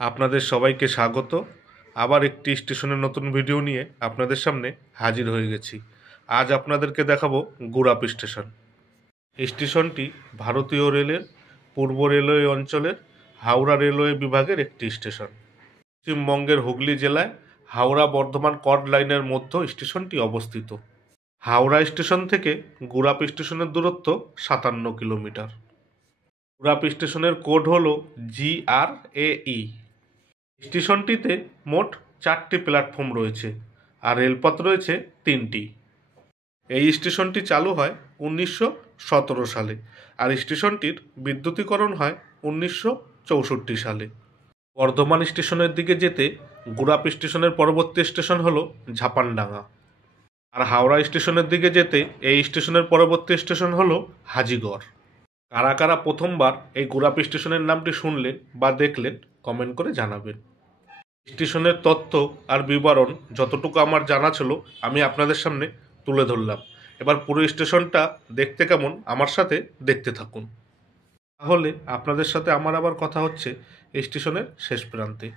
আপনাদের সবাইকে স্বাগত। আবার একটি স্টেশনের নতুন ভিডিও নিয়ে আপনাদের সামনে হাজির হয়ে গেছি। আজ আপনাদেরকে দেখাবো গুড়াপ স্টেশন। স্টেশনটি ভারতীয় রেলের পূর্ব রেলওয়ে অঞ্চলের হাওড়া রেলওয়ে বিভাগের একটি স্টেশন। পশ্চিমবঙ্গের হুগলি জেলায় হাওড়া বর্ধমান কর্ড লাইনের মধ্যে স্টেশনটি অবস্থিত। হাওড়া স্টেশন থেকে গুড়াপ স্টেশনের দূরত্ব 57 কিলোমিটার। গুড়াপ স্টেশনের কোড হল GRAE। স্টেশনটিতে মোট 4টি প্ল্যাটফর্ম রয়েছে আর রেলপথ রয়েছে 3টি। এই স্টেশনটি চালু হয় 1917 সালে আর স্টেশনটির বিদ্যুতীকরণ হয় 1964 সালে। বর্ধমান স্টেশনের দিকে যেতে গুড়াপ স্টেশনের পরবর্তী স্টেশন হলো ঝাপানডাঙ্গা, আর হাওড়া স্টেশনের দিকে যেতে এই স্টেশনের পরবর্তী স্টেশন হলো হাজিগড়। কারা কারা প্রথমবার এই গুড়াপ স্টেশনের নামটি শুনলেন বা দেখলেন কমেন্ট করে জানাবেন। স্টেশনের তথ্য আর বিবরণ যতটুকু আমার জানা ছিল আমি আপনাদের সামনে তুলে ধরলাম। এবার পুরো স্টেশনটা দেখতে কেমন আমার সাথে দেখতে থাকুন, তাহলে আপনাদের সাথে আমার আবার কথা হচ্ছে স্টেশনের শেষ প্রান্তে।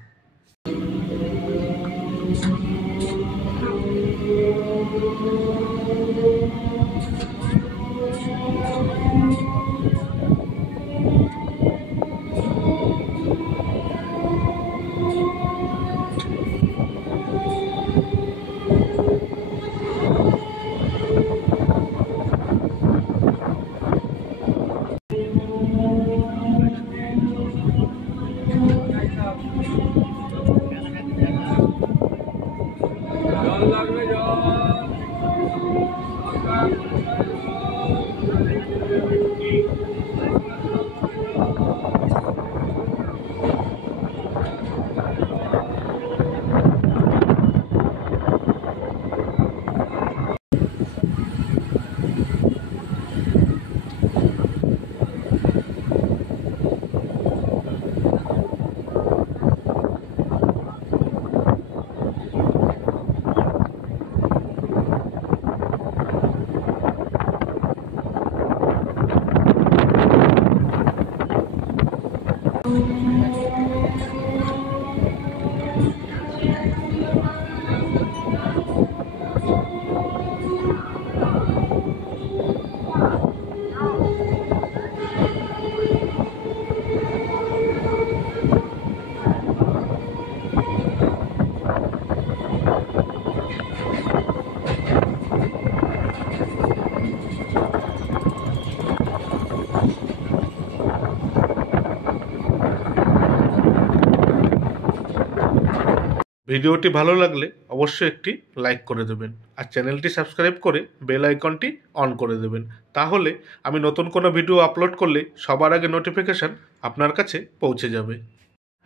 ভিডিওটি ভালো লাগলে অবশ্যই একটি লাইক করে দেবেন আর চ্যানেলটি সাবস্ক্রাইব করে বেল আইকনটি অন করে দেবেন, তাহলে আমি নতুন কোনো ভিডিও আপলোড করলে সবার আগে নোটিফিকেশান আপনার কাছে পৌঁছে যাবে।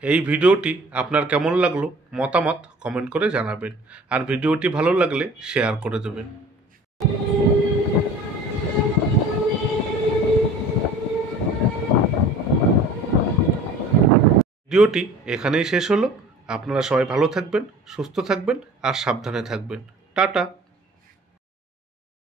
এই ভিডিওটি আপনার কেমন লাগলো মতামত কমেন্ট করে জানাবেন আর ভিডিওটি ভালো লাগলে শেয়ার করে দেবেন। ভিডিওটি এখানেই শেষ হলো। আপনারা সবাই ভালো থাকবেন, সুস্থ থাকবেন আর সাবধানে থাকবেন। টাটা।